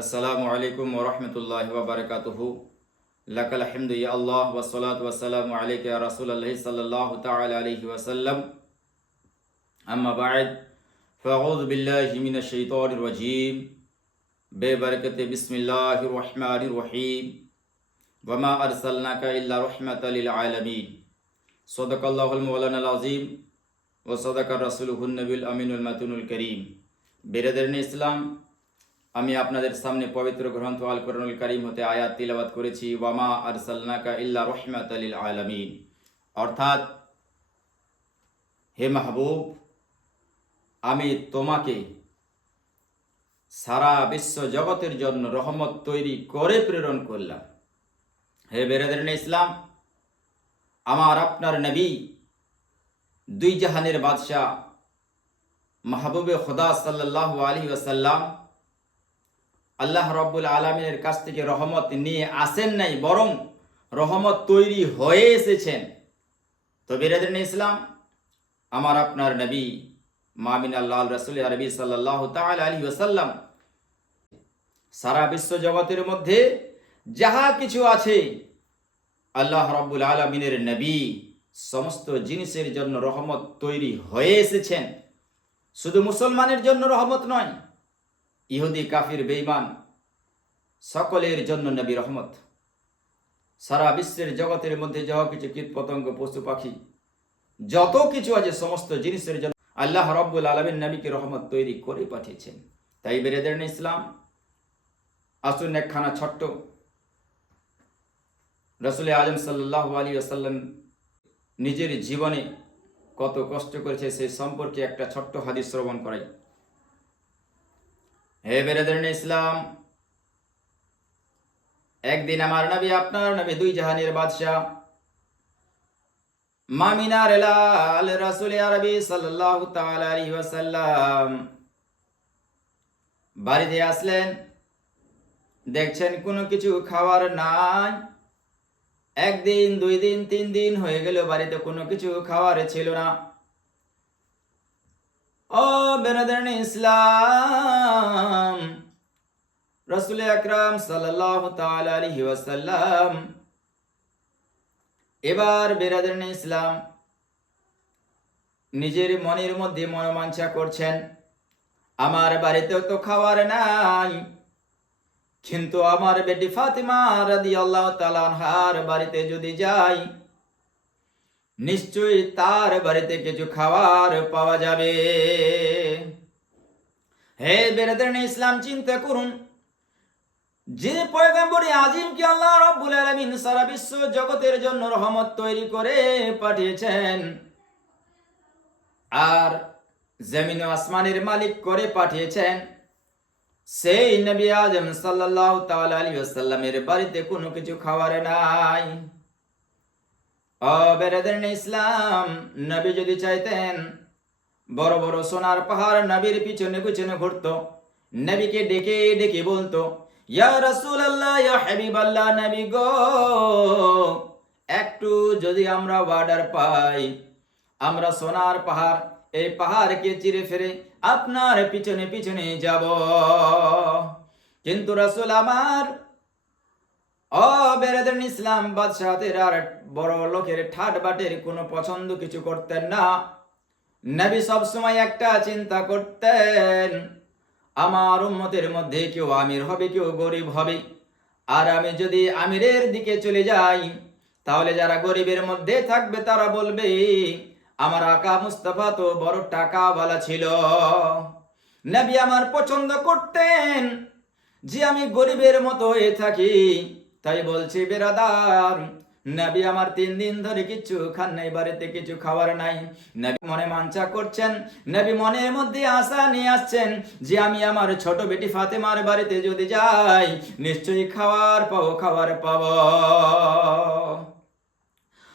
আসসালামু আলাইকুম ওয়া রাহমাতুল্লাহি ওয়া বারাকাতুহু। লাকাল হামদু ইয়া আল্লাহ ওয়াস সালাতু ওয়াস সালামু আলাইকা ইয়া রাসূলুল্লাহ সাল্লাল্লাহু তাআলা আলাইহি ওয়া সাল্লাম। আম্মা বা'দ, ফাআউযু বিল্লাহি মিনাশ শাইতানির রাজীম। বেবারাকাতে বিসমিল্লাহির রহমানির রহিম। ওয়া মা আরসালনাকা ইল্লা রাহমাতাল লিল আলামিন। সাদাকাল্লাহুল মাওলানাল আযীম ওয়া সাদাকার রাসূলুহুন নবিয়ুল আমিনুল মাতুনুল কারীম। বেরাদারিন ইসলাম, আমি আপনাদের সামনে পবিত্র গ্রন্থ আল কোরআনুল কারীম হতে আয়াত তিলাওয়াত করেছি, ওয়ামা আরসালনাকা ইল্লা রাহমাতাল লিল আলামিন। অর্থাৎ, হে মাহবুব, আমি তোমাকে সারা বিশ্ব জগতের জন্য রহমত তৈরি করে প্রেরণ করলাম। হে বেরাদারিন ইসলাম, আমার আপনার নবী, দুই জাহানের বাদশাহ মাহবুবে খোদা সাল্লাল্লাহু আলাইহি ওয়াসাল্লাম আল্লাহ রাব্বুল আলামিনের কাছ থেকে রহমত নিয়ে আসেন নাই, বরং রহমত তৈরি হয়ে এসেছেন। তো বিরাদরিন ইসলাম, আমার আপনার নবী মামিন আল্লাহ রাসূল আরবি সাল্লাল্লাহু তাআলা আলাইহি ওয়াসাল্লাম সারা বিশ্ব জগতের মধ্যে যাহা কিছু আছে, আল্লাহ রাব্বুল আলামিনের নবী সমস্ত জিনিসের জন্য রহমত তৈরি হয়ে এসেছেন। শুধু মুসলমানের জন্য রহমত নয়, ইহুদি, কাফির, বেঈমান সকলের জন্য নবী রহমত। সারা বিশ্বের জগতের মধ্যে যা কিছু কীট পতঙ্গ, পশু পাখি যত কিছু আছে, সমস্ত জিনিসের জন্য আল্লাহ রাব্বুল আলামিন নবীকে রহমত তৈরি করে পাঠিয়েছেন। তাই বেরাদারিন ইসলাম, আসুন একখানা ছোট্ট রাসূল আজম সাল্লাল্লাহু আলাইহি ওয়াসাল্লাম নিজের জীবনে কত কষ্ট করেছে সেই সম্পর্কে একটা ছোট্ট হাদিস শ্রবণ করাই। হে বেরাদারিন ইসলাম, একদিন আমার নবী, আপনার নবী, দুই জাহানের বাদশাহ মামিনার লাল রাসূল আরবি সাল্লাল্লাহু তাআলা আলাইহি ওয়াসাল্লাম বাড়িতে আসলেন। দেখছেন কোনো কিছু খাওয়ার নাই। একদিন, দুই দিন, তিন দিন হয়ে গেল, বাড়িতে কোনো কিছু খাওয়ার ছিল না। ও বেরাদারিন ইসলাম, রাসূল আকরাম সাল্লাল্লাহু তাআলা আলাইহি ওয়াসাল্লাম এবার বেরাদারিন ইসলাম নিজের মনের মধ্যে মনোবাঞ্ছা করছেন, আমার বাড়িতেও তো খাওয়ার নাই, কিন্তু আমার বেটি ফাতিমা রাদিয়াল্লাহু তাআলা আনহার বাড়িতে যদি যাই, নিশ্চয়ই তার বাড়িতে কিছু খাবার পাওয়া যাবে। হে বেরাদারিন ইসলাম, চিন্তা করুন, যে পয়গম্বরে আযীমকে আল্লাহ রাব্বুল আলামিন সারা বিশ্ব জগতের জন্য রহমত তৈরি করে পাঠিয়েছেন, আর জমিন ও আসমানের মালিক করে পাঠিয়েছেন, সেই নবী আজম সাল্লাল্লাহু তাআলা আলাইহি ওয়াসাল্লামের বাড়িতে কোনো কিছু খাওয়ার নাই। ও বেরাদারিন ইসলাম, নবী যদি চাইতেন, বড় বড় সোনার পাহাড় নবীর পিছনে পিছনে ঘুরতো, নবীকে ডেকে ডেকে বলতো, ইয়া রাসূলুল্লাহ, ইয়া হাবিবাল্লাহ, নবী গো, একটু যদি আমরা অর্ডার পাই, আমরা সোনার পাহাড়, এই পাহাড়কে চিরে ফেরে আপনার পিছনে পিছনে যাব। কিন্তু রাসূল আমার, ও বেরাদারিন ইসলাম, বাদশাহদের আর বড় লোকের ঠাট বাটের কোনো পছন্দ কিছু করতেন না। নবী সবসময় একটা চিন্তা করতেন, আমার উম্মতের মধ্যে কেউ আমির হবে, কেউ গরিব হবে, আর আমি যদি আমিরের দিকে চলে যাই, তাহলে যারা গরিবের মধ্যে থাকবে তারা বলবে, আমার আকা মুস্তাফা তো বড় টাকাওয়ালা ছিল। নবী আমার পছন্দ করতেন যে আমি গরিবের মতো হয়ে থাকি। তাই বলছি বেরাদার, নবী আমার 3 দিন ধরে কিছু খান নাই, বাড়িতে কিছু খাবার নাই। নবী মনে মাঞ্চা করছেন, নবী মনের মধ্যে আশা নিয়ে আসছেন যে আমি আমার ছোট বেটি ফাতেমার বাড়িতে যদি যাই, নিশ্চয়ই খাবার পাবো, খাবার পাবো।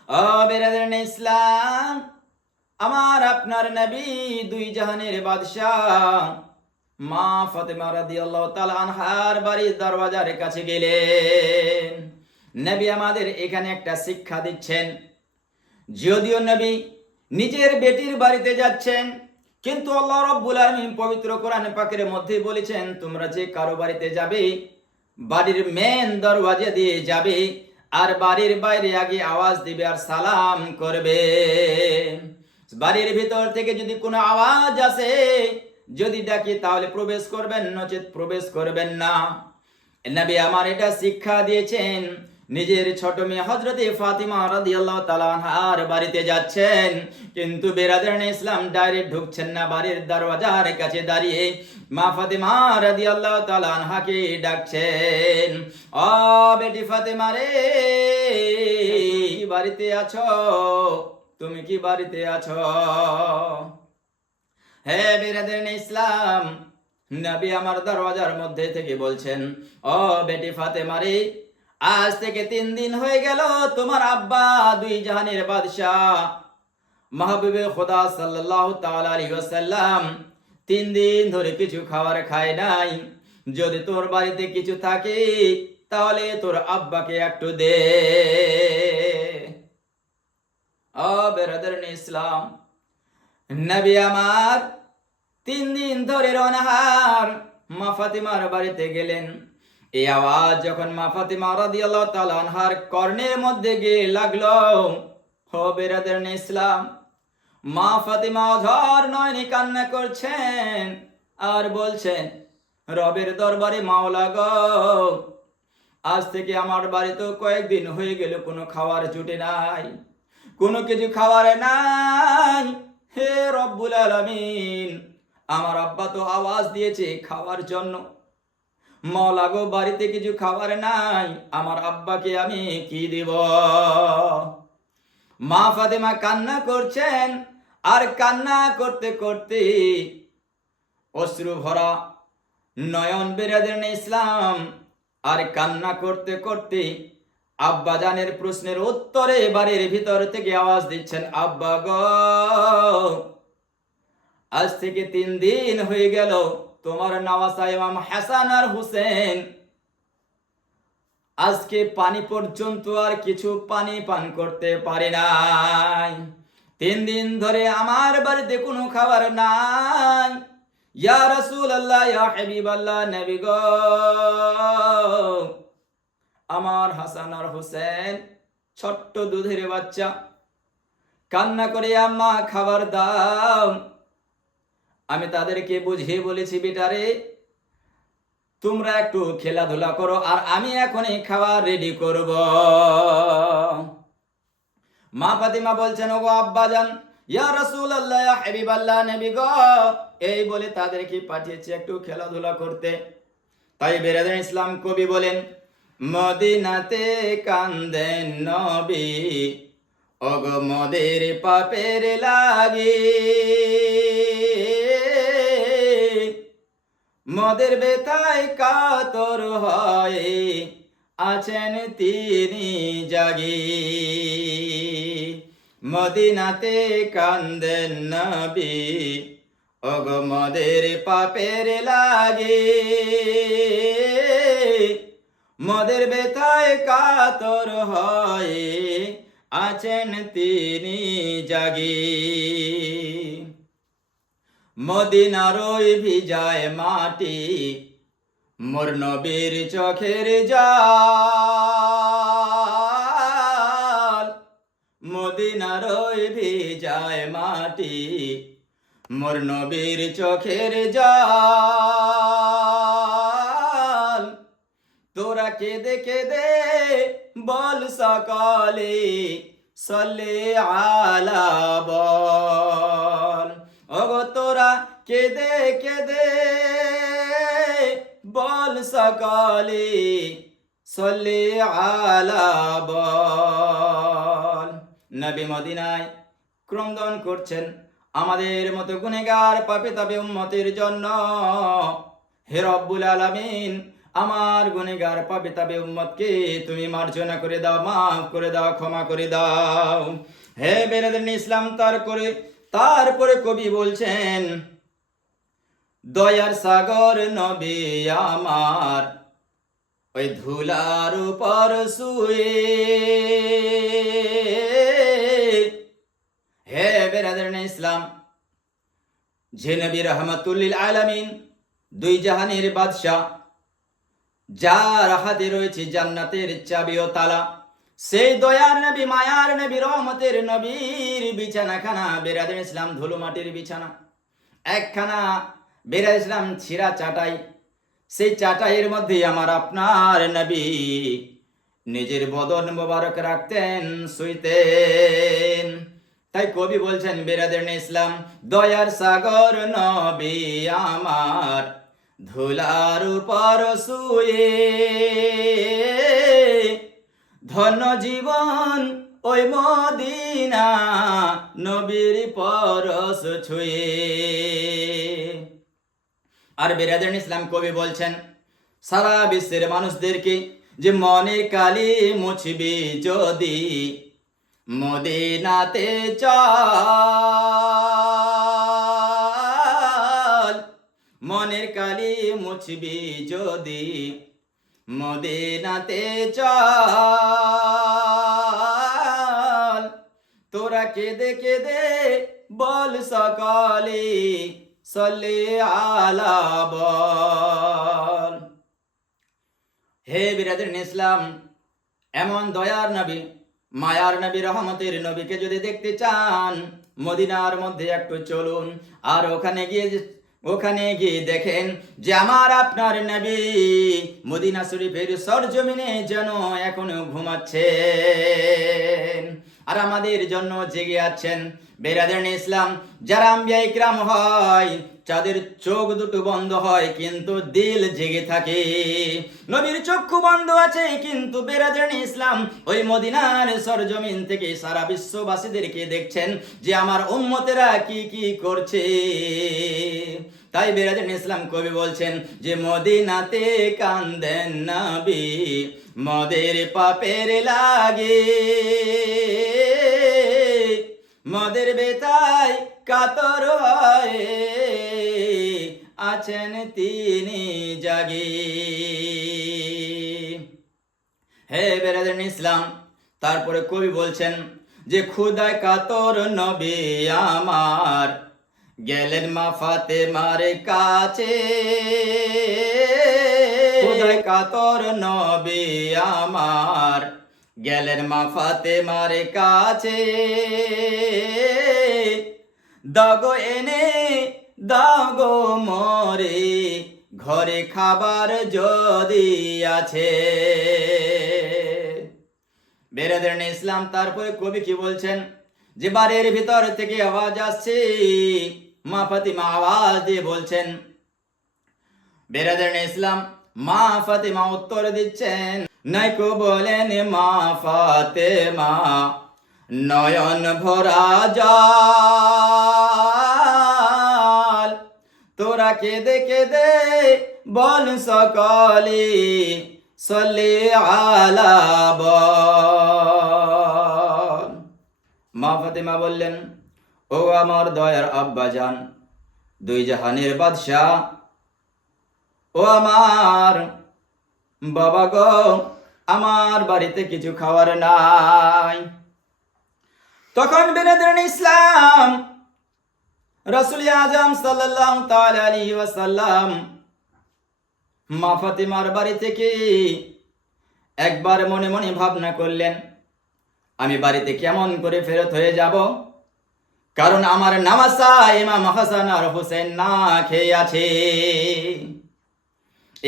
ও বেরাদারিন ইসলাম, আমার আপনার নবী দুই জাহানের বাদশাহ মা ফাতেমা রাদিয়াল্লাহু তাআলা আনহার বাড়ির দরওয়াজার কাছে গেলেন। নবী আমাদের এখানে একটা শিক্ষা দিচ্ছেন, যদিও নবী নিজের বেটির বাড়িতে যাচ্ছেন, কিন্তু আল্লাহ রাব্বুল আলামিন পবিত্র কোরআন পাকের মধ্যে বলেছেন, তোমরা যে কারো বাড়িতে যাবে বাড়ির মেন দরওয়াজা দিয়ে যাবে আর বাড়ির বাইরে আগে আওয়াজ দিবে আর সালাম করবে। বাড়ির ভিতর থেকে যদি কোনো আওয়াজ আসে, যদি ডাকি তাহলে প্রবেশ করবেন, নচেত প্রবেশ করবেন না। নবী আমার এটা শিক্ষা দিয়েছেন। নিজের ছোট মেয়ে হযরতে ফাতিমা রাদিয়াল্লাহু তাআলা আনহার বাড়িতে যাচ্ছেন, কিন্তু বেরাদারানে ইসলাম ডাইরেক্ট ঢুকছেন না, বাড়ির দরওয়াজার কাছে দাঁড়িয়ে মা ফাতিমা রাদিয়াল্লাহু তাআলা আনহাকে ডাকছেন, ও বেটি ফাতিমা রে, বাড়িতে আছো? তুমি কি বাড়িতে আছো? হে বেরাদারানে ইসলাম, নবী আমার দরওয়াজার মধ্যে থেকে বলছেন, ও বেটি ফাতেমা রে, আজ থেকে 3 দিন হয়ে গেল তোমার আব্বা দুই জাহানের বাদশাহ মাহবুবে খোদা সাল্লাল্লাহু তাআলা আলাইহি ওয়াসাল্লাম 3 দিন ধরে কিছু খাবার খায় নাই। যদি তোর বাড়িতে কিছু থাকে তাহলে তোর আব্বাকে একটু দে। ও বেরাদারানে ইসলাম, নবী আমার 3 দিন ধরে অনাহার মা ফাতিমার বাড়িতে গেলেন। এই আওয়াজ যখন মা ফাতিমা রাদিয়াল্লাহু তাআলা আনহার কর্ণের মধ্যে গিয়ে লাগলো, ও বেরাদারানে ইসলাম, মা ফাতিমা অঝর নয়নে কান্না করছেন আর বলছেন, রবের দরবারে মাওলা গো, আজ থেকে আমার বাড়িতে কয়েকদিন হয়ে গেল কোনো খাবার জুটে নাই, কোনো কিছু খাবার নাই। হে রব্বুল আলামিন, আমার আব্বা তো আওয়াজ দিয়েছে খাওয়ার জন্য, মাওলা গো বাড়িতে কিছু খাবার নাই, আমার আব্বাকে আমি কি দেব? মা ফাতেমা কান্না করছেন আর কান্না করতে করতে অশ্রু ভরা নয়ন বেরাদারানে ইসলাম, আর কান্না করতে করতে আব্বা জানের প্রশ্নের উত্তরে বাড়ির ভিতর থেকে আওয়াজ দিচ্ছেন, আব্বা গো, আজ থেকে 3 দিন হয়ে গেল তোমার নওয়াসা ইমাম হাসান আর হুসেন আজকে পানি পর্যন্ত আর কিছু পানি পান করতে পারে নাই। 3 দিন ধরে আমার বাড়িতে কোনো খাবার নাই। ইয়া রাসূলুল্লাহ, ইয়া হাবিবাল্লাহ, নবী গো, আমার হাসান আর হুসেন ছোট্ট দুধের বাচ্চা কান্না করে, আম্মা খাবার দাও। আমি তাদেরকে বুঝিয়ে বলেছি, বেটারে তোমরা একটু খেলাধুলা করো আর আমি এখনই খাবার রেডি করব। মা ফাতিমা বলছেন, ওগো আব্বাজান, ইয়া রাসূলুল্লাহ, ইয়া হাবিবাল্লাহ, নবী গো, এই বলে তাদেরকে পাঠিয়েছি একটু খেলাধুলা করতে। তাই বেরাদারানে ইসলাম কবি বলেন, মদিনাতে কান্দেন নবী, ওগো মোদের পাপের লাগি, মোদের বেতায় কাতর হয় আছেন তিনি জাগি। মদিনাতে কান্দেন নবী, ওগো মোদের পাপের লাগি, মোদের বেতায় কাতর হয় আছেন তিনি জাগি। মদিনার ওই ভিজায় মাটি মোর নবীর চোখের জল, মদিনার ওই ভিজায় মাটি মোর নবীর চোখের জল। তোরা কেঁদে কেঁদে বল সকালে সল্লে আলা বল, ওগো তোরা কেঁদে কেঁদে বল সকালে সল্লে আলা বল। নবী মদিনায় ক্রন্দন করছেন আমাদের মতো গুনেগার পাপী তাবে উম্মতের জন্য। হে রব্বুল আলামিন, আমার গুনেগার পাপী তাবে উম্মতকে তুমি মার্জনা করে দাও, মাফ করে দাও, ক্ষমা করে দাও। হে বেরাদারানে ইসলাম, তারপরে কবি বলছেন, দয়ার সাগর নবী আমার ওই ধুলার উপর শুয়ে। হে বেরাদারানে ইসলাম, যে নবী রাহমাতুল লিল আলামিন, দুই জাহানের বাদশা, যার হাতে রয়েছে জান্নাতের চাবি ও তালা, সেই দয়ার নবী, মায়ার নবী, রহমতের নবীর বিছানাখানা বেরাদের ইসলাম ধুলো মাটির বিছানা, একখানা বেরাদ ইসলাম ছিঁড়া চাটাই, সেই চাটাইয়ের মধ্যে আমার আপনার নবী নিজের বদন মোবারক রাখতেন, শুইতেন। তাই কবি বলছেন বেরাদের ইসলাম, দয়ার সাগর নবী আমার ধুলার উপর শুয়ে, ধন্য জীবন ওই মদিনা নবীর পরশ ছুঁয়ে। আর বেরাদের ইসলাম কবি বলছেন সারা বিশ্বের মানুষদেরকে যে মনের কালি মুছবি যদি মদিনাতে চল, মনের কালি মুছবি যদি মদিনাতে চল, তোরা কেঁদে কেঁদে বল সকালে সল্লি আলা বল। হে বিরাদরিন ইসলাম, এমন দয়ার নবী, মায়ার নবী, রহমতের নবীকে যদি দেখতে চান, মদিনার মধ্যে একটু চলুন, আর ওখানে গিয়ে দেখেন যে আমার আপনার নবী মদিনা শরীফের সরজমিনে যেন এখনো ঘুমাচ্ছেন, আর আমাদের জন্য জেগে আছেন। বেরাদারিন ইসলাম, যারা আম্বিয়া ইকরাম হয় যাদের চোখ দুটো বন্ধ হয় কিন্তু দিল জেগে থাকে, নবীর চক্ষু বন্ধ আছে কিন্তু বেরাদারিন ইসলাম ওই মদিনার সরজমিন থেকে সারা বিশ্ববাসীদেরকে দেখছেন যে আমার উম্মতেরা কি কি করছে। তাই বেরাদারিন ইসলাম কবি বলছেন যে মদিনাতে কান্দেন নবী মদের পাপের লাগে, মদের বেতায় কাতর হয়ে আছেন তিনি জাগে। হে বেরাদারিন ইসলাম, তারপরে কবি বলছেন যে খুদায় কাতর নবী আমার গেলেন মা ফাতেমার কাছে, খুদায় কাতর নবী আমার গেলেন মা ফাতেমার কাছে, দাগো এনে দাগো মরে ঘরে খাবার যদি আছে। বেরাদারিন ইসলাম, তারপরে কবি কি বলছেন যে বাড়ির ভিতর থেকে আওয়াজ আসছে, মা ফাতিমা আওয়াজ দিয়ে বলছেন। বেরাদারিন ইসলাম, মা ফাতিমা উত্তর দিচ্ছেন, নাইকো বলেন মা ফাতেমা নয়ন ভরা জল, তোরা কেঁদে কেঁদে বল সকলে সল্লি আলা বল। মা ফাতেমা বললেন, ও আমার দয়ার আব্বাজান, দুই জাহানের বাদশাহ, ও আমার বাবা গো, আমার বাড়িতে কিছু খাওয়ার নাই। তখন বেরাদারিন ইসলাম রাসূল আযম সাল্লাল্লাহু তাআলা আলাইহি ওয়াসাল্লাম মা ফাতিমার বাড়ি থেকে একবার মনে মনে ভাবনা করলেন, আমি বাড়িতে কেমন করে ফেরত হয়ে যাব, কারণ আমার নামাসা ইমাম হাসান আর হোসেন না খেয়ে আছে।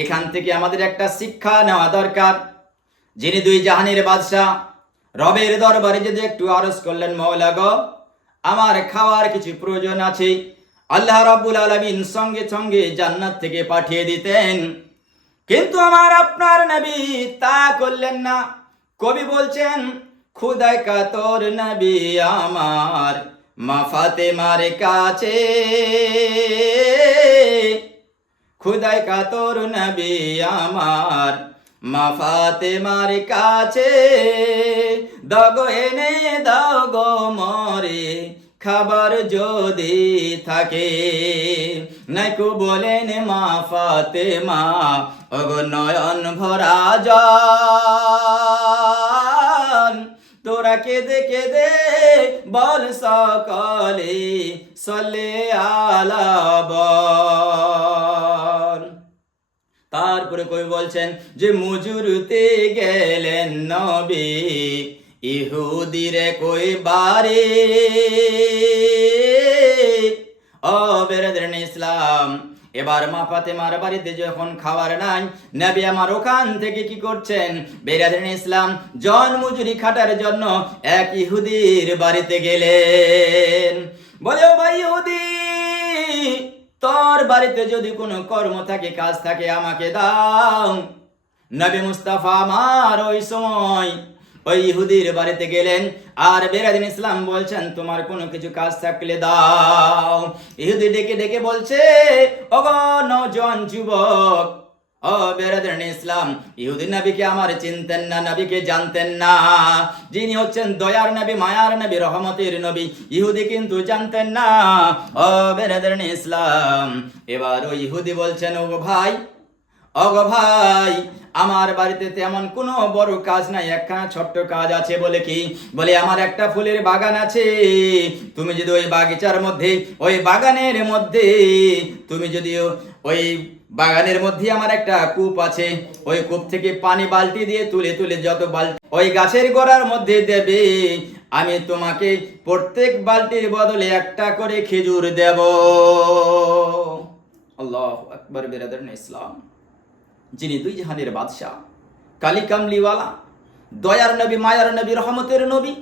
এখান থেকে আমাদের একটা শিক্ষা নেওয়া দরকার, যিনি দুই জাহানের বাদশাহ, রবের দরবারে যদি একটু আরজ করলেন, মওলা গো আমার খাওয়ার কিছু প্রয়োজন আছে, আল্লাহ রাব্বুল আলামিন সঙ্গে সঙ্গে জান্নাত থেকে পাঠিয়ে দিতেন। কিন্তু আমার আপনার নবী তা করলেন না। কবি বলছেন, খুদায় কাতর নবী আমার মা ফাতেমার কাছে, খুদায় কাতর নবী আমার মা ফাতেমার কাছে, দাগো এনে দাগো মরে খাবার যদি থাকে। নাইকো বলেন মা ফাতেমা ওগো নয়ন ভরা জল, তোরা কেঁদে কেঁদে বল সকলে সলে আলা বল। তারপরে কবি বলছেন যে মুজুরতে গেলেন নবী ইহুদিরে কই বারে। ও বেরাদরানে ইসলাম, এবার মা ফাতেমার বাড়িতে যখন খাবার নাই, নবী আমার ওখান থেকে কি করছেন, বেরাদরানে ইসলাম জন মজুরি খাটার জন্য এক ইহুদির বাড়িতে গেলেন। বলে, ও ভাই ইহুদি, তোর বাড়িতে যদি কোনো কর্ম থাকে, কাজ থাকে, আমাকে দাও। নবী মুস্তাফা আমার ওই সময় ওই ইহুদির বাড়িতে গেলেন, আর বেরাদরানে ইসলাম বলছেন তোমার কোনো কিছু কাজ থাকলে দাও। ইহুদি ডেকে ডেকে বলছে, ওগো নওজোয়ান যুবক, ও বেরাদরানে ইসলাম, ইহুদি নবীকে আমার চিনতেন না, নবীকে জানতেন না, যিনি হচ্ছেন দয়ার নবী, মায়ার নবী, রহমতের নবী, ইহুদি কিন্তু জানতেন না। ও বেরাদরানে ইসলাম, এবার ওই ইহুদি বলছেন, ওগো ভাই, আমার বাড়িতে তেমন কোনো বড় কাজ নাই, একখানা ছোট্ট কাজ আছে। বলে কি? বলে আমার একটা ফুলের বাগান আছে, তুমি যদি ওই বাগিচার মধ্যে, ওই বাগানের মধ্যে, তুমি যদি ওই বাগানের মধ্যে আমার একটা কূপ আছে, ওই কূপ থেকে পানি বালতি দিয়ে তুলে তুলে যত বালতি ওই গাছের গোড়ার মধ্যে দেবে, আমি তোমাকে প্রত্যেক বালতির বদলে একটা করে খেজুর দেব। আল্লাহু আকবার। বেরাদরানে ইসলাম, যিনি দুই জাহানের বাদশাহ, কালি কামলিওয়ালা, দয়ার নবী, মায়ার নবী, রহমতের নবী,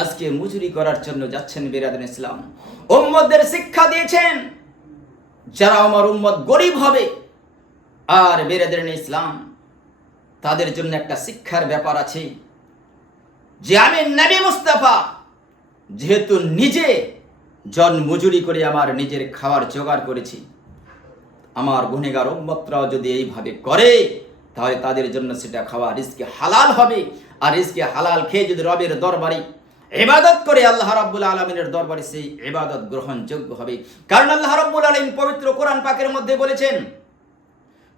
আজকে মজুরি করার জন্য যাচ্ছেন। বেরাদরানে ইসলাম উম্মতদের শিক্ষা দিয়েছেন যারা আমার উম্মত গরিব হবে। আর বেরাদরানে ইসলাম তাদের জন্য একটা শিক্ষার ব্যাপার আছে যে আমি নবী মুস্তাফা যেহেতু নিজে জন মজুরি করে আমার নিজের খাবার জোগাড় করেছি, আমার গুনেগার উম্মতরাও যদি এইভাবে করে তাহলে তাদের জন্য সেটা খাওয়া রিজকে হালাল হবে। আর রিজকে হালাল খেয়ে যদি রবের দরবারে ইবাদত করে আল্লাহ রাব্বুল আলামিনের দরবারে সেই ইবাদত গ্রহণযোগ্য হবে। কারণ আল্লাহ রাব্বুল আলামিন পবিত্র কোরআন পাকের মধ্যে বলেছেন,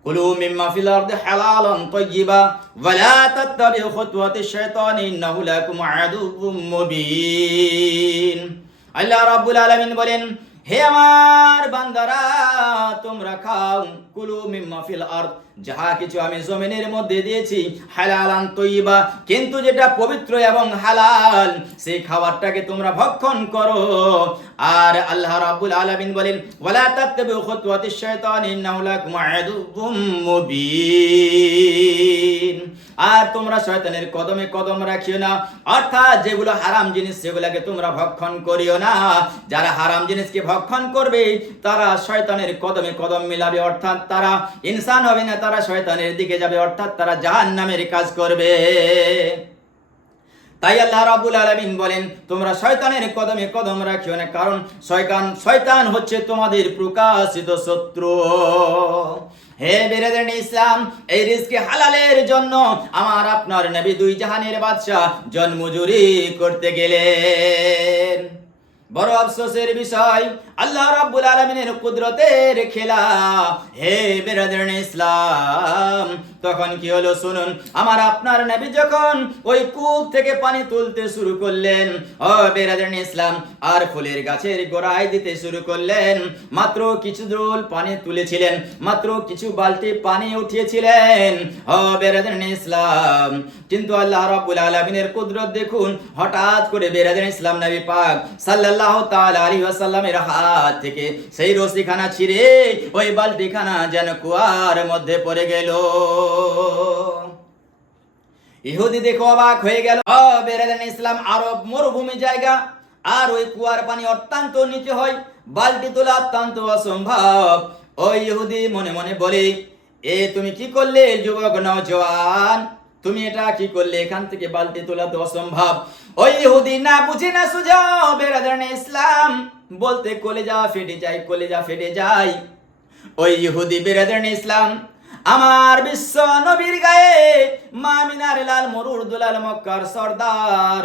কুলু মিম্মা ফিল আরদি হালালান তাইয়্যিবা ওয়া লা তাত্তাবিউ খুতুওয়াতিশ শাইতানি ইন্নাহু লাকুম আদুউম মুবিন। আল্লাহ রাব্বুল আলামিন বলেন, হে আমার বান্দারা, তোমরা খাও, কুলু মিম্মা ফিল আরদ, যাহা কিছু আমি জমিনের মধ্যে দিয়েছি, হালালান তাইয়্যিবা, কিন্তু যেটা পবিত্র এবং হালাল, সেই খাবারটাকে তোমরা ভক্ষণ করো। আর আল্লাহ রাব্বুল আলামিন বলেন, ওয়ালা তাত্তাবিউ খুতুওয়াতিশ শাইতানি ইন্নাহু লাকুম আদুউম মুবিন, আর তোমরা শয়তানের কদমে কদম রাখিও না, অর্থাৎ যেগুলো হারাম জিনিস সেগুলোকে তোমরা ভক্ষণ করিও না। যারা হারাম জিনিসকে ভক্ষণ করবে তারা শয়তানের কদমে কদম মিলাবে, অর্থাৎ তারা ইনসান হবে না, তারা শয়তানের দিকে যাবে, অর্থাৎ তারা জাহান্নামের কাজ করবে। তাই আল্লাহ রাব্বুল আলামিন বলেন, তোমরা শয়তানের কদমে কদম রাখিও না, কারণ শয়তান হচ্ছে তোমাদের প্রকাশিত শত্রু। হে বেরাদরানে ইসলাম, এই রিজকে হালালের জন্য আমার আপনার নবী দুই জাহানের বাদশা জন্মজুরি করতে গেলেন। বড় আফসোসের বিষয়, আল্লাহ রাব্বুল আলামিনের কুদরতের খেলা। হে বেরাদরানে ইসলাম, তখন কি হলো শুনুন। আমার আপনার নবী যখন ওই কূপ থেকে পানি তুলতে শুরু করলেন, ও বেরাদরানে ইসলাম, আর ফুলের গাছের গোড়ায় দিতে শুরু করলেন, মাত্র কিছু দূর পানি তুলেছিলেন, মাত্র কিছু বালতি পানি উঠিয়েছিলেন, ও বেরাদরানে ইসলাম, কিন্তু আল্লাহ রাব্বুল আলামিনের কুদরত দেখুন। হঠাৎ করে বেরাদরানে ইসলাম নবী পাক সাল্লাল্লাহু তাআলা আলাইহি ওয়াসাল্লামের হাত থেকে সেই রশিখানা ছিঁড়ে ওই বালতিখানা যেন কুয়ার মধ্যে পড়ে গেল। ইহুদি দেখে অবাক হয়ে গেল। বেরাদরানে ইসলাম আরব মরুভূমি জায়গা, আর ওই কুয়ার পানি অত্যন্ত নিচে হয়, বালতি তোলা অত্যন্ত অসম্ভব। ওই ইহুদি মনে মনে বলে, এ তুমি কি করলে যুবক নওজোয়ান, তুমি এটা কি করলে, এখান থেকে বালতি তোলা তো অসম্ভব। ওই ইহুদি না বুঝে না সুঝে বেরাদরানে ইসলাম বলতে কলেজা ফেটে যায়, কলেজা ফেটে যায়। ওই ইহুদি বেরাদরানে ইসলাম আমার বিশ্ব নবীর গায়ে মামিনার লাল মরুর দুলাল মক্কার সর্দার,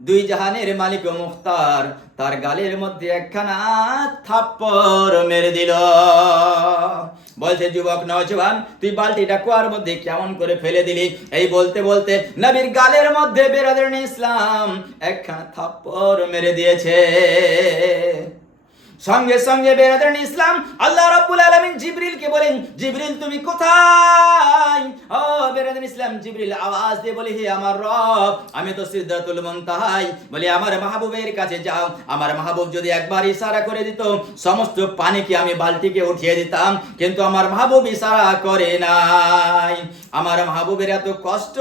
দুই জাহানের মালিক ও মুখতার, তার গালের মধ্যে একখানা থাপ্পড় মেরে দিল। বলছে, যুবক নওজোয়ান, তুই বালতিটা কুয়ার মধ্যে কেমন করে ফেলে দিলি? এই বলতে বলতে নবীর গালের মধ্যে বেরাদারানে ইসলাম একখানা থাপ্পড় মেরে দিয়েছে। সঙ্গে সঙ্গে বেরাদারানে ইসলাম আল্লাহ রাব্বুল আলামিন জিবরিলকে বলেন, জিবরিল তুমি কোথায়? ও বেরাদারানে ইসলাম জিবরিল আওয়াজ দিয়ে বলে, হে আমার রব, আমি তো সিদরাতুল মুনতাহায়। বলে, আমার মাহবুবের কাছে যাও। আমার মাহবুব যদি একবার ইশারা করে দিত, সমস্ত পানিকে আমি বালতিকে উঠিয়ে দিতাম, কিন্তু আমার মাহবুব ইশারা করে নাই। আমার মাহবুবের এত কষ্ট।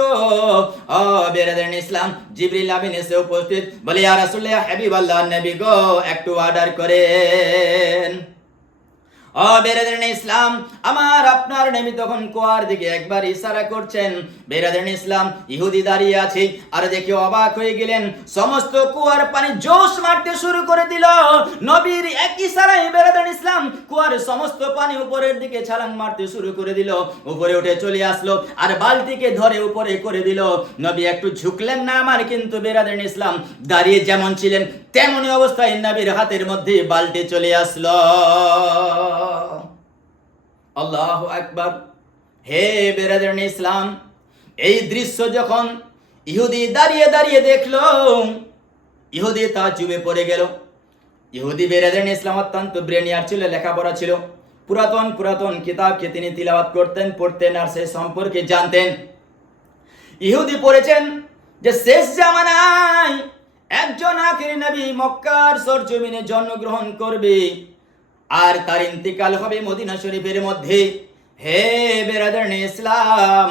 ও বেরাদারানে ইসলাম জিবরিল আমিন এসে উপস্থিত। বলে, ইয়া রাসূলুল্লাহ, ইয়া হাবিবাল্লাহ, নবী গো, একটু অর্ডার করেন। ও বেরাদারানে ইসলাম, আমার আপনার নবী তখন কুয়ার দিকে একবার ইশারা করছেন। বেরাদারানে ইসলাম ইহুদি দাঁড়িয়ে আছে, আর দেখে অবাক হয়ে গেলেন। সমস্ত কুয়ার পানি জোশ মারতে শুরু করে দিল। নবীর এক ইশারায় বেরাদারানে ইসলাম কুয়ার সমস্ত পানি উপরের দিকে ছলাং মারতে শুরু করে দিল। উপরে উঠে চলে আসলো, আর বালতিকে ধরে উপরে করে দিল। নবী একটু ঝুঁকলেন না আমার, কিন্তু বেরাদারানে ইসলাম দাঁড়িয়ে যেমন ছিলেন তেমনি অবস্থায় নবীর হাতের মধ্যে বালতি চলে আসলো। আল্লাহু আকবার। হে বেরাদারানে ইসলাম, এই দৃশ্য যখন ইহুদি দাঁড়িয়ে দাঁড়িয়ে দেখলো, ইহুদি তাজ্জুবে পড়ে গেল। ইহুদি বেরাদারানে ইসলাম অত্যন্ত ব্রেনিয়ার ছিল, লেখাপড়া ছিল, পুরাতন পুরাতন কিতাবকে তিনি তিলাওয়াত করতেন, পড়তেন, আর সে সম্পর্কে জানতেন। ইহুদি পড়েছেন যে শেষ জামানায় একজন আখিরি নবী মক্কার সরজমিনে জন্মগ্রহণ করবে, আর তার ইন্তিকাল হবে মদিনা শরীফের মধ্যে। হে বেরাদারানে ইসলাম,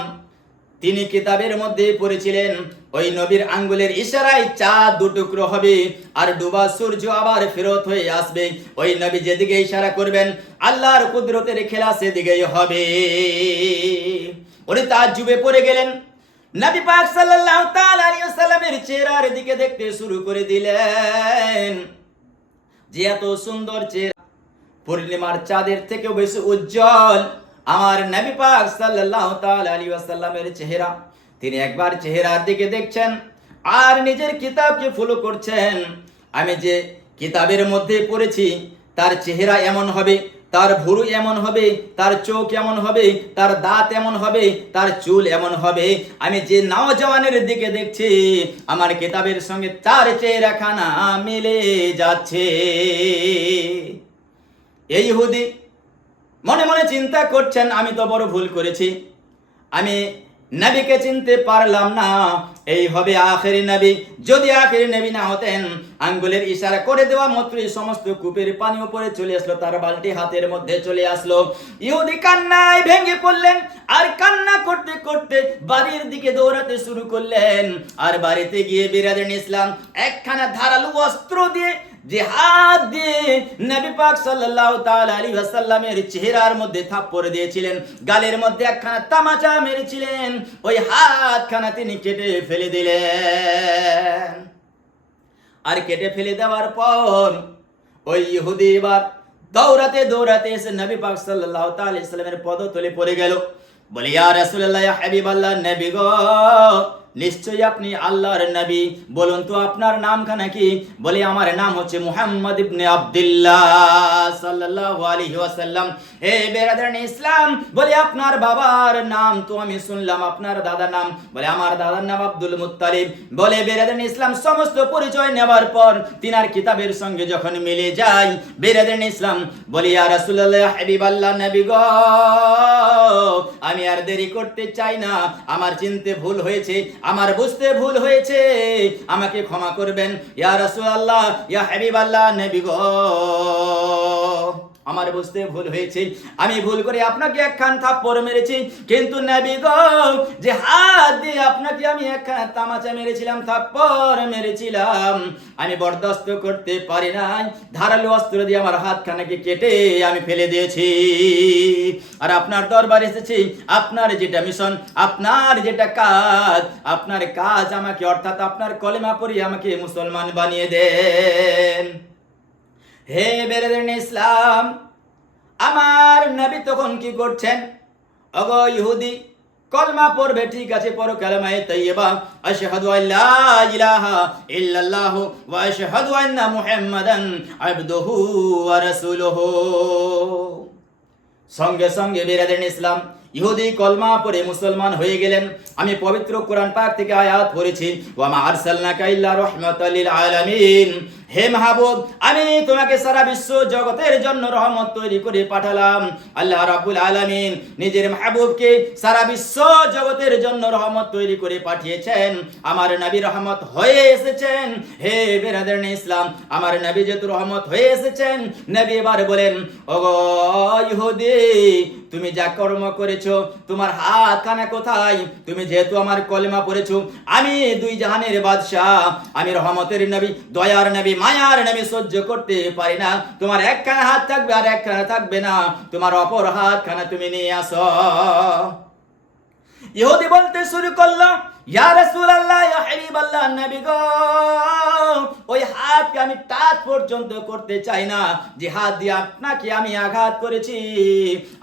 তিনি কিতাবের মধ্যে পড়েছিলেন ওই নবীর আঙ্গুলের ইশারায় চাঁদ দুটুকরো হবে, আর ডুবা সূর্য আবার ফেরত হয়ে আসবে। ওই নবী যেদিকে ইশারা করবেন আল্লাহর কুদরতের খেলা সেদিকেই হবে। উনি তাজ্জুবে পড়ে গেলেন। নবী পাক সাল্লাল্লাহু তাআলা আলাইহি ওয়াসাল্লামের চেহারার দিকে দেখতে শুরু করে দিলেন, যে এত সুন্দর চেহারা, পূর্ণিমার চাঁদের থেকেও বেশি উজ্জ্বল আমার নবী পাক সাল্লাল্লাহু তাআলা আলাইহি ওয়াসাল্লামের চেহারা। তিনি একবার চেহারার দিকে দেখছেন আর নিজের কিতাবকে ফলো করছেন। আমি যে কিতাবের মধ্যে পড়েছি তার চেহারা এমন হবে, তার ভুরু এমন হবে, তার চোখ এমন হবে, তার দাঁত এমন হবে, তার চুল এমন হবে। আমি যে নওজওয়ানের দিকে দেখছি আমার কিতাবের সঙ্গে তার চেহারাখানা মিলে যাচ্ছে। এই ইহুদি মনে মনে চিন্তা করছেন, আমি তো বড় ভুল করেছি, আমি নবীকে চিনতে পারলাম না, এই হবে আখেরি নবী। যদি আখেরি নবী না হতেন, আঙ্গুলের ইশারা করে দেওয়া মাত্রই সমস্ত কূপের পানি উপরে চলে আসলো, তার বালতি হাতের মধ্যে চলে আসলো। ইহুদি কান্নায় ভেঙে পড়লেন, আর কান্না করতে করতে বাড়ির দিকে দৌড়াতে শুরু করলেন। আর বাড়িতে গিয়ে বেরাদারানে ইসলাম একখানা ধারালো অস্ত্র দিয়ে, যে হাত দিয়ে নবী পাক সাল্লাল্লাহু তাআলা আলাইহি ওয়াসাল্লামের চেহারার মধ্যে থাপ্পড় দিয়েছিলেন, গালের মধ্যে একখানা তামাচা মেরেছিলেন, ওই হাতখানা তিনি কেটে ফেলে দিলেন। আর কেটে ফেলে দেওয়ার পর ওই ইহুদি এবার দৌড়াতে দৌড়াতে এসে নবী পাক সাল্লাল্লাহু তাআলা আলাইহি ওয়াসাল্লামের পদতলে পড়ে গেল। বলে, ইয়া রাসূলুল্লাহ, ইয়া হাবিবাল্লাহ, নবী গো, নিশ্চয়ই আপনি আল্লাহর নবী, বলুন তো আপনার নামখানা কি? বলে, আমার নাম হচ্ছে মুহাম্মদ ইবনে আব্দুল্লাহ সাল্লাল্লাহু আলাইহি ওয়াসাল্লাম। হে বেরাদারানে ইসলাম, বলে আপনার বাবার নাম তো আমি শুনলাম, আপনার দাদার নাম? বলে, আমার দাদার নাম আব্দুল মুত্তালিব। বলে, বেরাদারানে ইসলাম সমস্ত পরিচয় নেওয়ার পর তিনার কিতাবের সঙ্গে যখন মিলে যায়, বেরাদারানে ইসলাম বলে, ইয়া রাসূলুল্লাহ, ইয়া হাবিবাল্লাহ, নবী গো, আমি আর দেরি করতে চাই না, আমার চিনতে ভুল হয়েছে, আমার বুঝতে ভুল হয়েছে, আমাকে ক্ষমা করবেন। ইয়া রাসূলুল্লাহ, ইয়া হাবিবাল্লাহ, নবী গো, আমার বুঝতে ভুল হয়েছে, আমি ভুল করে আপনাকে একখান থাপ্পড় মেরেছি, কিন্তু নবী গো, যে হাত দিয়ে আপনাকে আমি একখানা তামাচা মেরেছিলাম, থাপ্পড় মেরেছিলাম, আমি বরদাস্ত করতে পারি নাই, ধারালো অস্ত্র দিয়ে আমার হাতখানাকে কেটে আমি ফেলে দিয়েছি। আর আপনার দরবারে এসেছি, আপনার যেটা মিশন, আপনার যেটা কাজ, আপনার কাজ আমাকে, অর্থাৎ আপনার কলেমা পড়িয়ে আমাকে মুসলমান বানিয়ে দেন। হে বেরাদারানে ইসলাম, আমার নবী তখন কি করছেন? ওগো ইহুদি, কলমা পড়বে, ঠিক আছে, পড়ো কালেমায়ে তাইয়্যিবা, আশহাদু আল্লা ইলাহা ইল্লাল্লাহ ওয়া আশহাদু আন্না মুহাম্মাদান আবদুহু ওয়া রাসূলুহু। সঙ্গে সঙ্গে বিরাদারিন ইসলাম ইহুদি কলমা পড়ে মুসলমান হয়ে গেলেন। আমি পবিত্র কোরআন পাক থেকে আয়াত পড়েছি, ওয়া মা আরসালনাকা ইল্লা রাহমাতাল লিল আলামিন। হে মাহবুব, আমি তোমাকে সারা বিশ্ব জগতের জন্য রহমত তৈরি করে পাঠালাম। আল্লাহ রাব্বুল আলামিন নিজের মাহবুবকে সারা বিশ্ব জগতের জন্য রহমত তৈরি করে পাঠিয়েছেন। আমার নবী রহমত হয়ে এসেছেন। হে বিরাদারিন ইসলাম, আমার নবী যেহেতু রহমত হয়ে এসেছেন, নবী এবার বলেন, ওগো ইহুদি, তুমি যা কর্ম করেছো, তোমার হাত খানা কোথায়? তুমি যেহেতু আমার কলেমা পড়েছো, আমি দুই জাহানের বাদশাহ, আমি রহমতের নবী, দয়ার নবী, মায়ার নবী, সহ্য করতে পারি না তোমার একখানা হাত থাকবে আর একখানা থাকবে না, তোমার অপর হাত খানা তুমি নিয়ে আসো। ইহুদি বলতে শুরু করলো, ইয়া রাসূলুল্লাহ, ইয়া হাবিবাল্লাহ, নবী গো, ওই হাতকে আমি টাচ পর্যন্ত করতে চাই না যে হাত দিয়ে আপনাকে আমি আঘাত করেছি।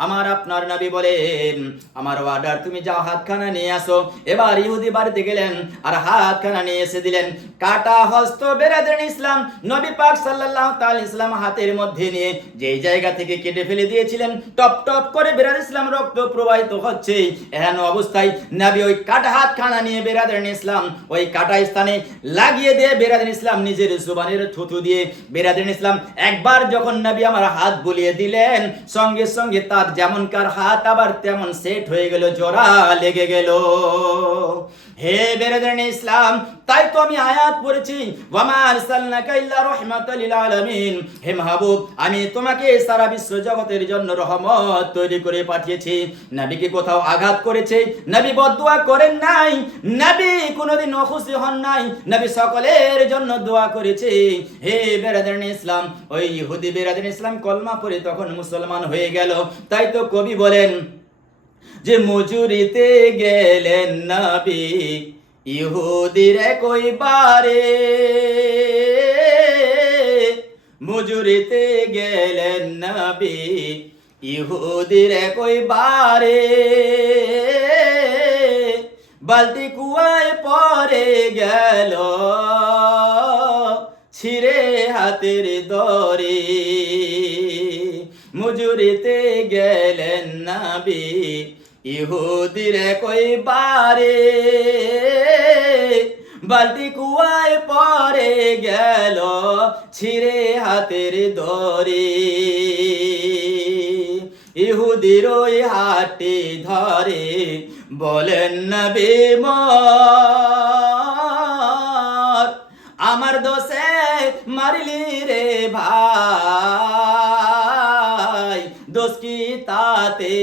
আমার আপনার নবী বলেন, আমার অর্ডার, তুমি যাও হাতখানা নিয়ে আসো। এবার ইহুদি বাড়িতে গেলেন আর হাতখানা নিয়ে এসে দিলেন। কাটা হস্ত বিরাদারিন ইসলাম নবী পাক সাল্লাল্লাহু তাআলা ইসলাম হাতের মধ্যে নিয়ে যেই জায়গা থেকে কেটে ফেলে দিয়েছিলেন, টপ টপ করে বিরাদারিন ইসলাম রক্ত প্রবাহিত হচ্ছে। এহেন অবস্থায় নবী ওই কাটা হাতখানা নিয়ে বিরাদারিন ইসলাম ওই কাটা স্থানে লাগিয়ে দিয়ে বিরাদারিন ইসলাম নিজের জুবানের থুথু দিয়ে বিরাদারিন ইসলাম একবার যখন নবী আমার হাত বুলিয়ে দিলেন, সঙ্গে সঙ্গে তার যেমনকার হাত আবার তেমন সেট হয়ে গেল, জোড়া লেগে গেল। হে বিরাদারিন ইসলাম, তাই তো আমি আয়াত পড়েছি, ওয়া মা আরসালনাকা ইল্লা রাহমাতাল লিল আলামিন। হে মাহবুব, আমি তোমাকে সারা বিশ্ব জগতের জন্য রহমত তৈরি করে পাঠিয়েছি। নবীকে কোথাও আঘাত করেছে? নবী বদদুয়া করেন নাই, নবী কোনোদিন অখুশি হন নাই, নবী সকলের জন্য দোয়া করেছে। হে বিরাদারিন ইসলাম, ওই ইহুদি বিরাদারিন ইসলাম কলমা পড়ে তখন মুসলমান হয়ে গেল। তাই তো কবি বলেন যে মজুরিতে গেলেন নবী ইহুদির কই বারে, মজুরিতে গেলেন নবী ইহুদির কই বারে, বালতি কুয়ায় পরে গেল ছিঁড়ে হাতের দড়ি, মজুরিতে গেলেন নবী ইহুদির কই বারে, বালতি কুয়ায় পরে গেল ছিঁড়ে হাতের দড়ি, ইহুদির ওই হাতটি ধরে বলেন নবী মোর, আমার দোষে মারলি রে ভাই, দোষ কি তাতে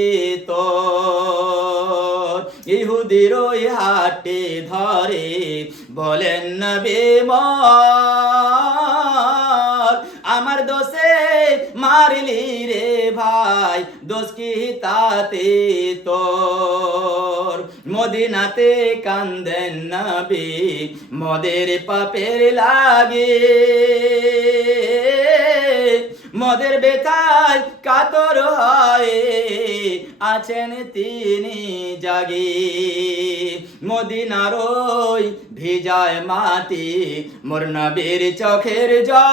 তোর? ইহুদির ওই হাতটি ধরে বলেন নবী মোর, আমার দোষে মারলি রে ভাই, দোষ কি তাতে তোর? মদিনাতে কান্দেন নবী মদের পাপের লাগে, মদের বেতায় কাতর হয়ে আছেন তিনি জাগে, মদিনার ওই ভিজায় মাটি মোর নবীর চোখের জল,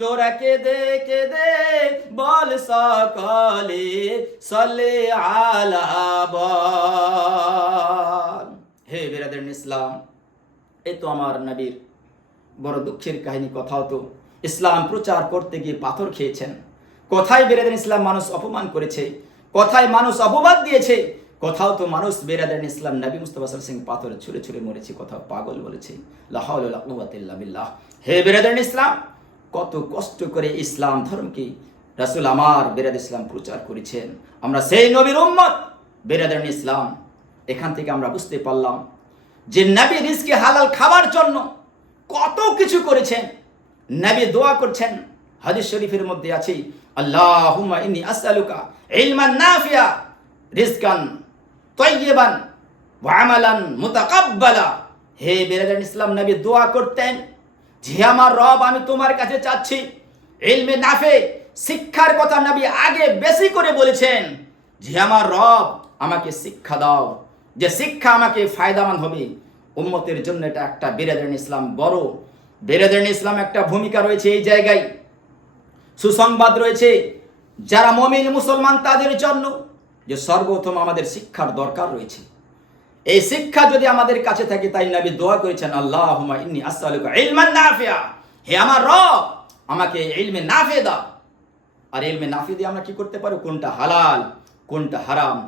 তোরা কেঁদে কেঁদে বল সকলে সল্লে আলা বল। হে বিরাদারিন ইসলাম, এই তো আমার নবীর বড় দুঃখের কাহিনী। কথাও তো ইসলাম প্রচার করতে গিয়ে পাথর খেয়েছেন, কোথায় বিরাদারিন ইসলাম মানুষ অপমান করেছে, কোথায় মানুষ অপবাদ দিয়েছে, কোথাও তো মানুষ বিরাদারিন ইসলাম নবী মুস্তাফা সাল্লাল্লাহু আলাইহি ওয়াসাল্লাম পাথরে ছুঁড়ে ছুঁড়ে মরেছে, কোথাও পাগল বলেছে। লা হাওলা ওয়ালা কুওয়াতা ইল্লা বিল্লাহ। হে বিরাদারিন ইসলাম, কত কষ্ট করে ইসলাম ধর্মকে রাসূল আমার বিরাদারিন ইসলাম প্রচার করেছেন। আমরা সেই নবীর উম্মত বিরাদারিন ইসলাম। এখান থেকে আমরা বুঝতে পারলাম যে নবী রিজকে হালাল খাবার জন্য কত কিছু করেছেন। নবী দোয়া করছেন, হাদিস শরীফের মধ্যে আছে, আল্লাহুম্মা ইন্নী আসআলুকা ইলমান নাফিয়া রিজকান তাইয়িবান ওয়া আমালান মুতাকাব্বালা। হে বিরাদারিন ইসলাম, নবী দোয়া করতেন যে আমার রব, আমি তোমার কাছে চাচ্ছি ইলমে নাফে, শিক্ষার কথা নবী আগে বেশি করে বলেছেন যে আমার রব আমাকে শিক্ষা দাও, যে শিক্ষা আমাকে ফায়দামান হবে। উম্মতের জন্য এটা একটা বিরাদারিন ইসলাম বড় বিরাদারিন ইসলাম একটা ভূমিকা রয়েছে এই জায়গায়। সুসংবাদ রয়েছে যারা মুমিন মুসলমান তাদের জন্য, যে সর্বপ্রথম আমাদের শিক্ষার দরকার রয়েছে। এই শিক্ষা যদি আমাদের কাছে থাকে, তাই নবী দোয়া করেছেন, আল্লাহুম্মা ইন্নী আসআলুকা ইলমান নাফিআ, হে আমার রব আমাকে ইলমে নাফি দাও। আর ইলমে নাফি দিয়ে আমরা কি করতে পারবো? কোনটা হালাল কোনটা হারাম,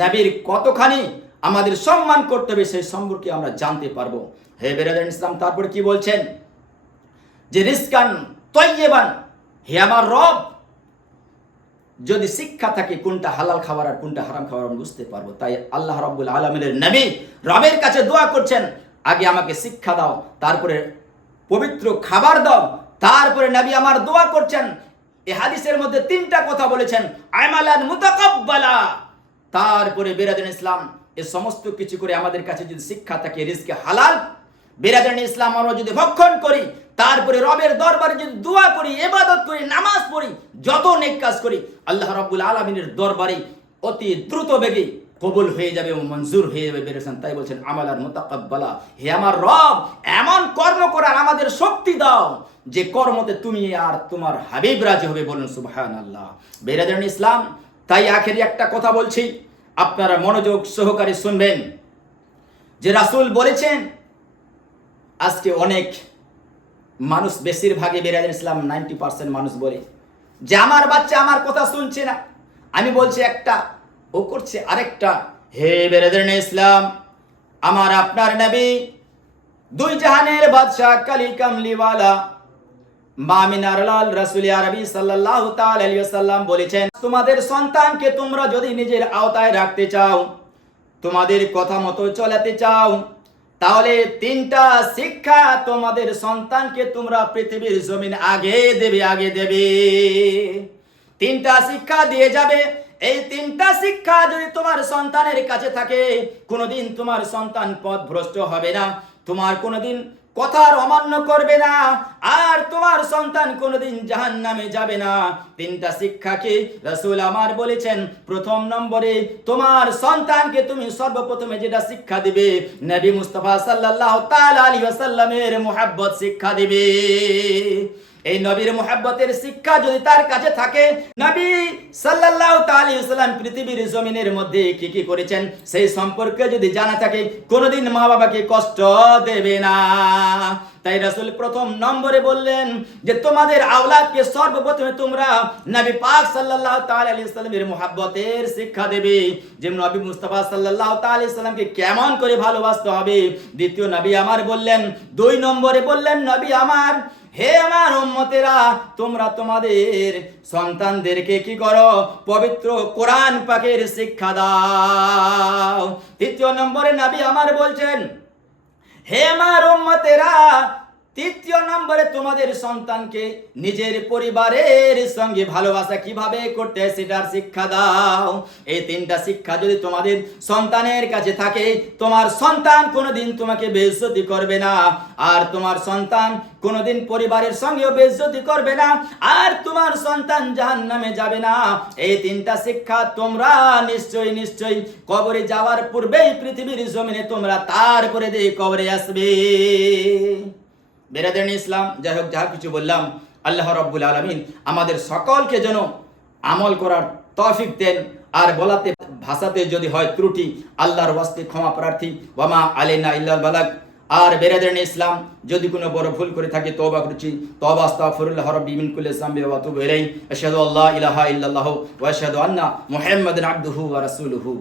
নবীর কতখানি আমাদের সম্মান করতে হবে সেই সম্পর্কে আমরা জানতে পারবো। হে বেরাদার ইসলাম, তারপরে কি বলছেন? যে রিজকান তাইয়্যিবান, হে আমার রব যদি শিক্ষা থাকে কোনটা হালাল খাবার আর কোনটা হারাম খাবার আমরা বুঝতে পারবো। তাই আল্লাহ রাব্বুল আলামিনের নবী রবের কাছে দোয়া করছেন, আগে আমাকে শিক্ষা দাও, তারপরে পবিত্র খাবার দাও। তারপরে নবী আমার দোয়া করছেন, এই হাদিসের মধ্যে তিনটা কথা বলেছেন, আমালান মুতাকাব্বালা। তারপরে বেরাদার ইসলাম, এই সমস্ত কিছু করে আমাদের কাছে যদি শিক্ষা থাকে রিজকে হালাল, বেরাদার ইসলাম আমরা যদি ভক্ষণ করি, তারপরে রবের দরবারে যদি দোয়া করি, ইবাদত করি, নামাজ পড়ি, যত নেক কাজ করি, আল্লাহ রাব্বুল আলামিনের দরবারে অতি দ্রুত বেগে কবুল হয়ে যাবে এবং মঞ্জুর হয়ে যাবে। বেরেছেন, তাই বলছেন আমালান মুতাকাব্বালা, হে আমার রব এমন কর্ম করার আমাদের শক্তি দাও যে কর্মতে তুমি আর তোমার হাবিব রাজি হবে। বলুন সুবহানাল্লাহ। বেরাদার ইসলাম, তাই আখেরি একটা কথা বলছি, আপনারা মনোযোগ সহকারে শুনবেন। যে রাসূল বলেছেন, আজকে অনেক মানুষ, বেশিরভাগই বেরাদার ইসলাম 90% মানুষ বলে যে আমার বাচ্চা আমার কথা শুনছে না, আমি বলছি একটা, ও করছে আরেকটা। হে বেরাদার ইসলাম, আমার আপনার নবী দুই জাহানের বাদশা কালি কামলিওয়ালা মামিনার লাল রাসূল আরবি সাল্লাল্লাহু তাআলা আলাইহি ওয়াসাল্লাম বলেছেন, তোমাদের সন্তানকে তোমরা যদি নিজের আওতায় রাখতে চাও, তোমাদের কথা মতো চলাতে চাও, তাহলে তিনটা শিক্ষা তোমাদের সন্তানকে তোমরা পৃথিবীর জমিন আগে দেবে। তিনটা শিক্ষা দিয়ে যাবে। এই তিনটা শিক্ষা যদি তোমার সন্তানের কাছে থাকে, কোনোদিন তোমার সন্তান পথভ্রষ্ট হবে না, তোমার কোনোদিন কথার অমান্য করবে না, আর তোমার সন্তান কোনোদিন জাহান্নামে যাবে না। তিনটা শিক্ষা কি রাসূল আমার বলেছেন, প্রথম নম্বরে তোমার সন্তানকে তুমি সর্বপ্রথমে যেটা শিক্ষা দিবে, নবী মুস্তাফা সাল্লাল্লাহু তাআলা আলাইহি ওয়াসাল্লামের মুহাব্বত শিক্ষা দিবে। এই নবীর মুহাব্বতের শিক্ষা যদি তার কাছে থাকে, নবী সাল্লাল্লাহু তাআলা আলাইহি ওয়াসাল্লাম পৃথিবীর জমিনের মধ্যে কি কি করেছেন সেই সম্পর্কে যদি জানা থাকে, কোনোদিন মা বাবাকে কষ্ট দেবে না। তাই রাসূল প্রথম নম্বরে বললেন যে তোমাদের আওলাদকে সর্বপ্রথমে তোমরা নবী পাক সাল্লাল্লাহু তাআলা আলাইহি ওয়াসাল্লামের মুহাব্বতের শিক্ষা দেবে, যে নবী মুস্তাফা সাল্লাল্লাহু তাআলা আলাইহি ওয়াসাল্লামকে কেমন করে ভালোবাসতে হবে। দ্বিতীয় নবী আমার বললেন, দুই নম্বরে বললেন, নবী আমার, হে আমার উম্মতেরা, তোমরা তোমাদের সন্তানদেরকে কি করো? পবিত্র কোরআন পাকের শিক্ষা দাও। তৃতীয় নম্বরে নবী আমার বলছেন, হে আমার উম্মতেরা, তৃতীয় নম্বরে তোমাদের সন্তানকে নিজের পরিবারের সঙ্গে ভালোবাসা কিভাবে করতে সেটার শিক্ষা দাও। এই তিনটা শিক্ষা যদি তোমাদের সন্তানের কাছে থাকে, তোমার সন্তান কোনোদিন তোমাকে বেইজ্জতি করবে না, আর তোমার সন্তান কোনোদিন পরিবারের সঙ্গেও বেইজ্জতি করবে না, আর তোমার সন্তান জাহান্নামে যাবে না। এই তিনটা শিক্ষা তোমরা নিশ্চয়ই কবরে যাওয়ার পূর্বেই পৃথিবীর জমিনে তোমরা তারপরে দিয়ে কবরে আসবে। বেরাদার ইসলাম, যাই হোক, যা কিছু বললাম, আল্লাহ রাব্বুল আলামিন আমাদের সকলকে যেন আমল করার তৌফিক দেন। আর বলাতে ভাষাতে যদি হয় ত্রুটি, আল্লাহর ওয়াস্তে ক্ষমা প্রার্থী, ওয়ামা আলাইনা ইল্লাল বালাগ। আর বেরাদার ইসলাম, যদি কোনো বড় ভুল করে থাকি তওবা করছি, তওবা আস্তাগফিরুল্লাহ রাব্বি মিন কুল্লি যামবি ওয়া আতুবু ইলাইহি। আশহাদু আল্লা ইলাহা ইল্লাল্লাহু ওয়া আশহাদু আন্না মুহাম্মাদান আবদুহু ওয়া রাসূলুহু।